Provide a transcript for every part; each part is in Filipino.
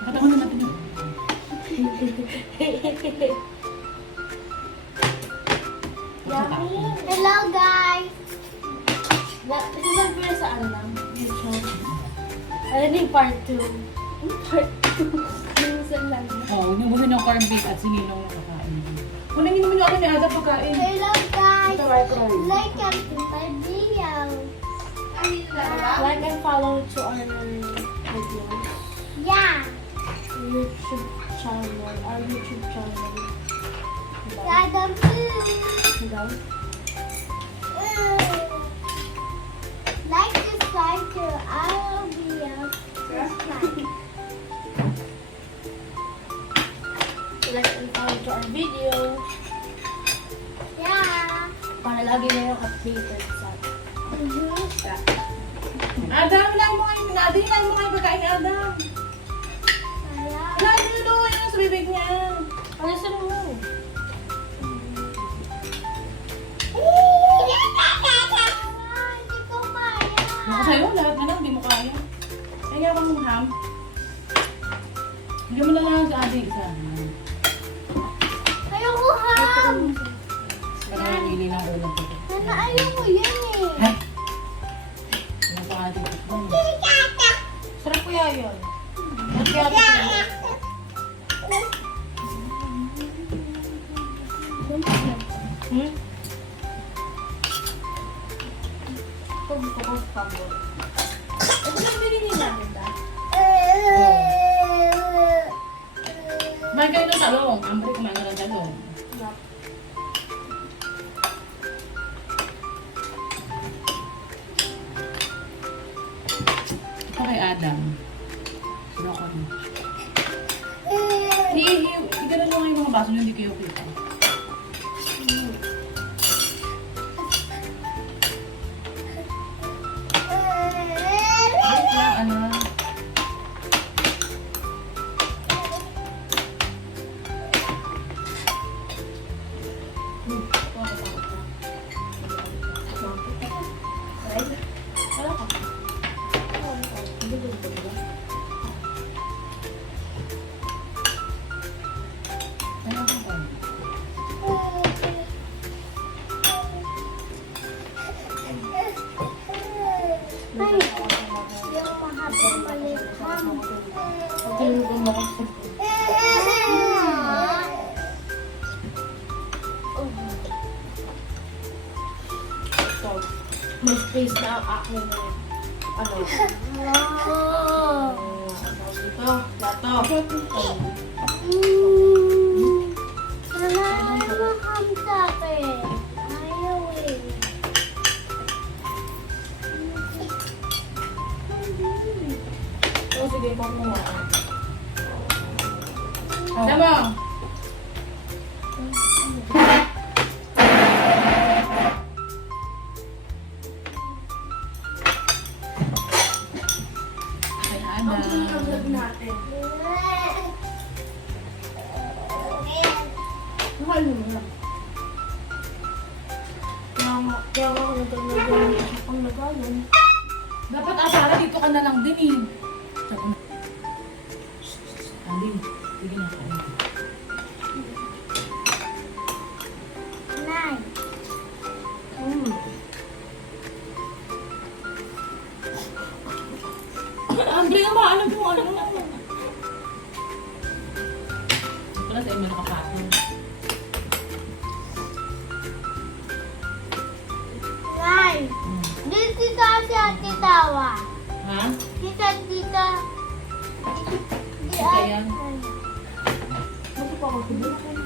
Nakatawa na natin yun. Hello guys! Isasal ko yan sa ano lang? YouTube. Ano na yung part 2? Part 2. Minsan lang. Oo, inubusin ng corned beef at sinilong na kakain. Kung nangin naman yung ano ni Ada pagkain. Hello guys! Ito, right, right. Like and my video. Like and follow to our videos. Yeah! YouTube channel. Our YouTube channel. Dragon food. Diba? Like, subscribe to our videos. Subscribe. Like and follow to our video. Yeah. Para lagi na yung updated sa Adam, lang mo kayo. Adi, lang mo kayo pagkain ni Adam. Wala, dito. Yan sa bibig niya. Alisan mo. Hindi ko kaya. Ako sa'yo, lahat na lang. Hindi mo kaya. Kaya ka mong ham. Hindi mo na lang sa Adi isa. Ayoko ham. Para mamili ng ulam ko. Nana, ayoko yan eh. Ay! Ano pa Adi? Sarap kuya yun. Ba't kaya ito sa'yo? Hmm? Pag-pag pambol. Ito lang binili natin ba? Kumain kayo ng talong. Ambre, kumain ka ng talong. Ito kay Adam. Sino ko rin. Igalan nyo nga yung mga baso nyo, hindi kayo kita. Wait lang, ano. Wala ka. Ano ko ba? Ay, yung mahabang maliit ham. Tulungan mo kasi. So, may space na ang aking ano. Ito, lato. Nana, ayaw ham sa akin. Ayaw eh. So, sige, kumuha. Alam mo! Kay Adam. natin. Mahal mo lang. Kaya nga ako nagdagdagan ang nagalan. Dapat asara dito ka na lang din eh. Andi, sige na tayo. Nay. Andre nga maalam yung ano. Wala sa email kapatid. Nay. Dito si Ate Tawa. Ha? Tita. Tita yan? Bakit pa ako kubukan?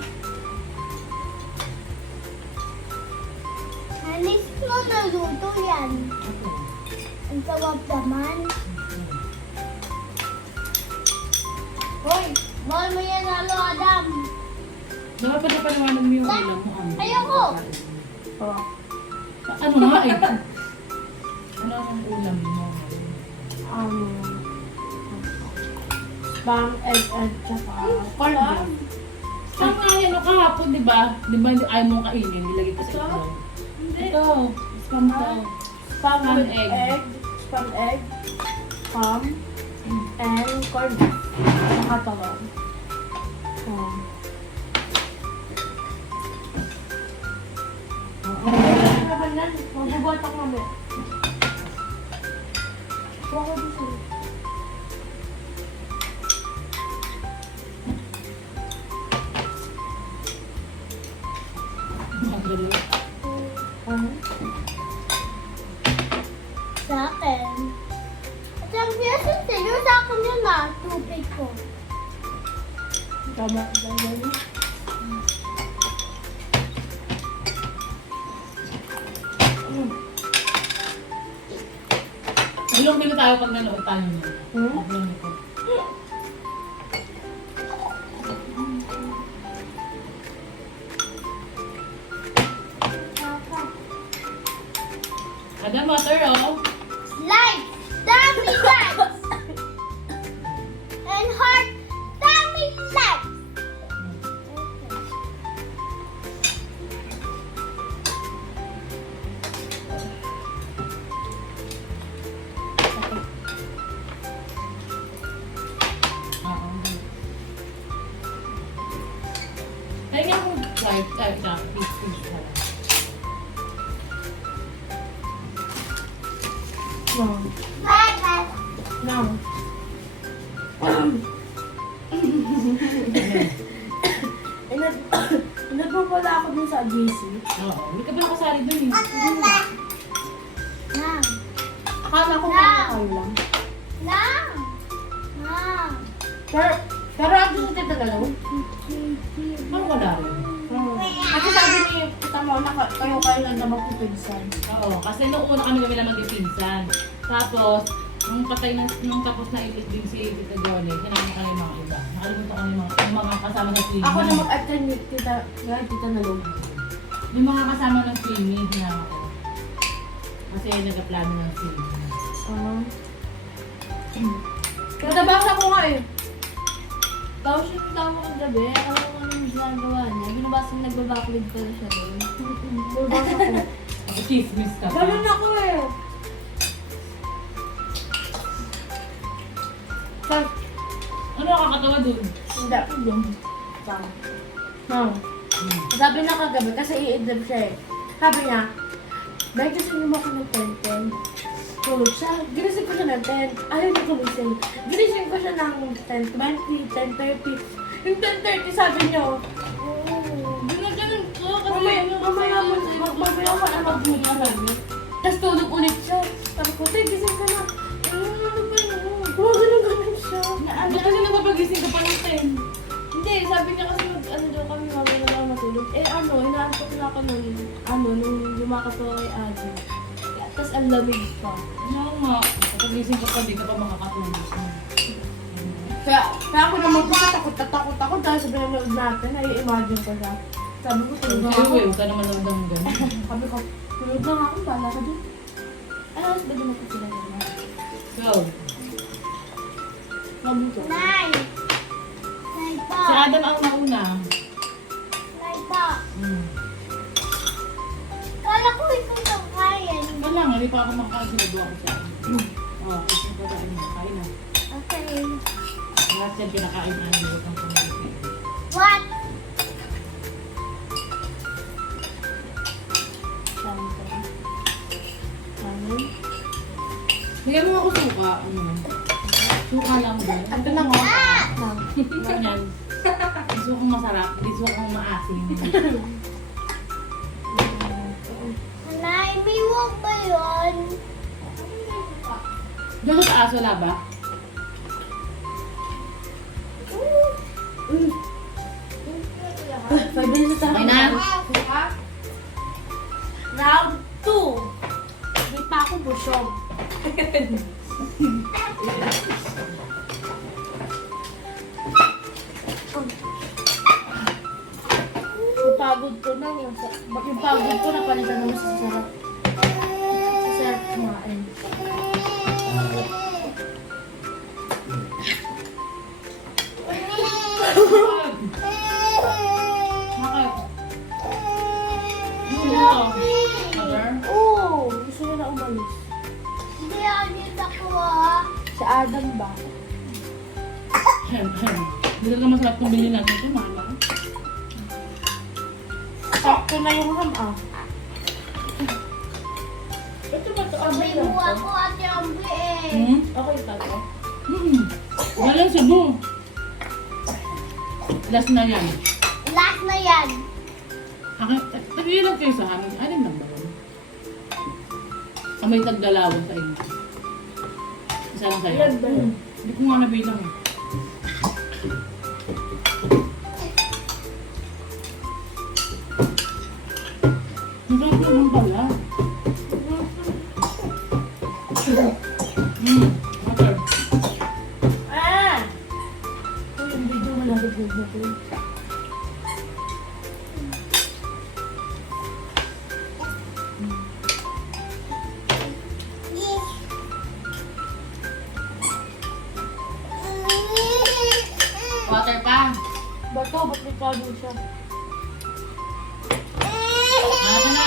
Nanis mo naluto yan. Ang sarap naman. Hoy, bawal mo yan halo, Adam. Dapat na panawanan mo yung ulam mo. Ayoko. Oh. Ano nga eh? Ano ang ulam mo? Spam, egg, and tsaka corn beef. Saan nga yan? Ano kahapon, di ba? Di ba ayaw mong kainin? Nilagay ko sa ito. Ito. Spam to. Spam with egg. egg. Spam egg. Spam. And corn beef. Saka talong. Ano yan? Mabubuhat ako mamaya. Kuha ko dito. Sa akin. At ang biyasin sa'yo, sa akin yun na. Tubig ko. Tama. Tama. Ilong dito tayo pag nanood tayo niya. Hmm? Ilong dito. Ada motor oh. Slide! Dami lights! And heart! Dami lights! Oo. Kaya nga kung drive tayo sa fish pala. No. Bye-bye! No. Nagpapala ako dun sa JC. Oo. Hindi ka ba nakasali dun eh? Nang! Akala ko No. makakal lang. Nang! Nang! Pero ako sa tita galaw. Parang wala rin. Kasi sabi ni kita mo, kayo lang na magpupinsan. Oo. Kasi noong una kami naman magpipinsan. Tapos, nung tapos na ilis din si Tita Johnny, kinama kami yung mga iba. Nakalimutan kami yung mga kasama ng swimming. Ako na mag-attend ni tita Nalog. Yung mga kasama ng swimming, hinama ko. Kasi nagkaplano ng swimming. Natabasa ko nga eh. Tapos yung tama ko gabi, alam ko anong ginagawa niya. Binabasa nagbabacklid pala siya doon. Nababasa ko. Ako chismis ka pa. Ganun ako eh. Tapos, Ano nakakatawa dun? hindi. Tama. Sabi na kagabi, kasi i-exam siya eh. Sabi niya, dahil kasi yung ako ng 10-10, tulog siya. Ginising ko siya ng 10. Ayaw niya kumising. Ginising ko siya ng 10-20, 10-30. Yung 10-30 sabi niya, Ganun ko. mamaya mo na mag-mood na lang. Tapos tulog ulit siya. Sabi ko, te, gising ka na. Ano ba yun? Ganun siya. Ba't kasi napapagising ka pa ng 10? Hindi, sabi niya kasi ano daw kami mamaya na lang matulog. Inaantok na ako nung lumakas ako kay Ate. Tapos ang lamig pa. Oo nga. Napapagising ka pa, di ka pa makakatulog. Kaya ako naman kasi takot ako dahil sa pinanood natin, i-imagine ko siya. Sabi ko, tulog na Kasi ako. huwag ka naman ng ganun. Sabi ko, tulog na ako, bala ka dun. Alas ba din ako sila nila? Go. Sabi ko. Nay! Nay po! Si Adam ang nauna. Nay po! Kala ko ikaw ang kaya. Ikaw lang, hindi pa ako makakasinado ako siya. Oo, isang babae mo. Kain na. Okay. Lahat yan kinakain na nilot ang pumalik. What? Sabi ko. Ano? Bigyan mo ako suka. Suka lang ba? Ito na nga. Ganyan. Sukang masarap, di sukang maasim. Nay, may wag ba yun? Doon sa taas, wala ba? Five minutes sa Okay na? Round 2. Hindi pa ako busyog. Yung pagod ko na, yung pagod ko napalitan naman sa sarap. Sa sarap kumain. Bakit? Gusto mo to? Mother? Oo! Gusto nila umalis. Hindi, alis ako ah. Sa Adam ba? Hindi na masarap kung bilhin natin ito, mahal. Sakto na yung ham ah. Ito ba ito? Sabay mo ako, Ate Ambi eh. Hmm? Okay pa to? Walang sabu. Last na yan. Last na yan. Tagilan kayo sa amin. Alin lang ba yun? May tagdalawan sa inyo. Isa lang kayo. Ilan ba yun? Hindi ko nga nabilang eh. Ang sarap naman pala. Okay. Ah! Uy, yung video mo lang na to. Water pa. Bato, ba't may kado siya? Ito na.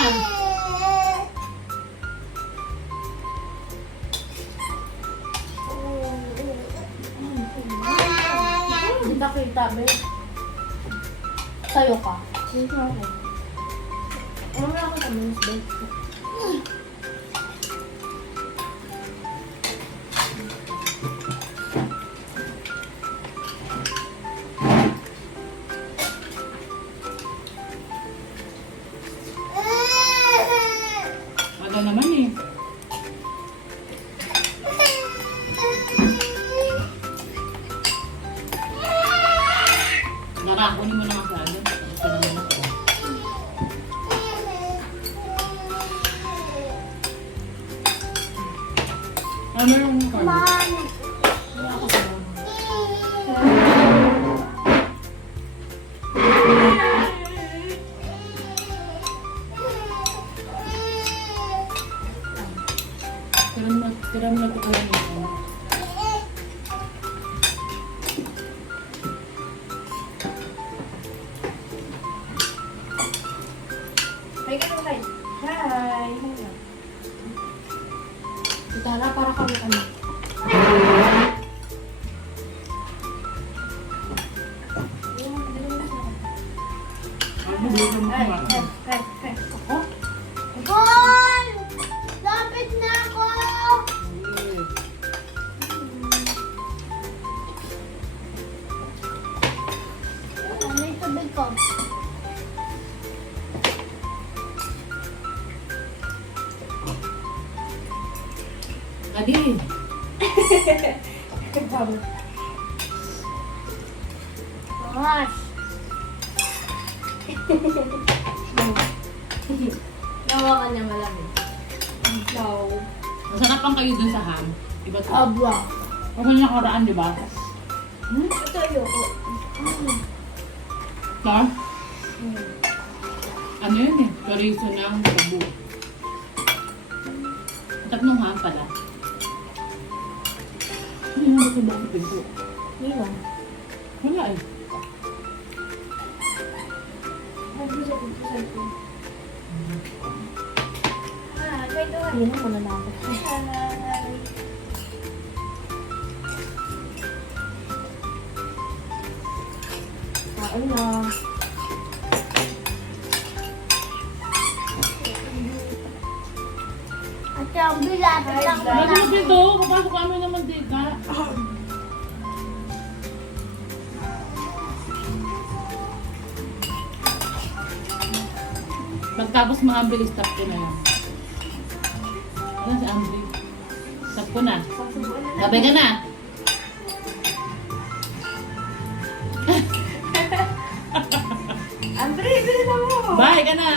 Hindi nakita, be. Sayo ka. Hindi ako. Ano na ako sa men's bed? Wala naman eh. Kunin mo na nga sa ano. Ito naman ako. Meron yung card. Man. Wala ako sa mama. Tiram na po kayo nito. Hi, ganun kayo. Hi! Hello. Tara, para kami kami. Ano ba yung kumain? Ako? Goal! Lapit na ako! Ano yung tubig ko? Adi. Gosh! Nawakan niya malamig. So, Masarap ang kayo dun sa ham. Iba to. abwa. Kasi niya karaan, di ba? Ito ayoko. Ito? Ano yun eh? Chorizo ng sabu. Tatlong ham pala. Hindi naman ito bakit pinto. Nino. Wala eh. Nino mo na lang. Kain na. At yung bilapit lang ko Lagi na. mo pinto. Papasok kami naman dito. Pagtapos mga Amber, stop ko na yun. Ano si Amber? Stop ko na. Gabay ka na. Andre, bilhin na mo! Bye ka na.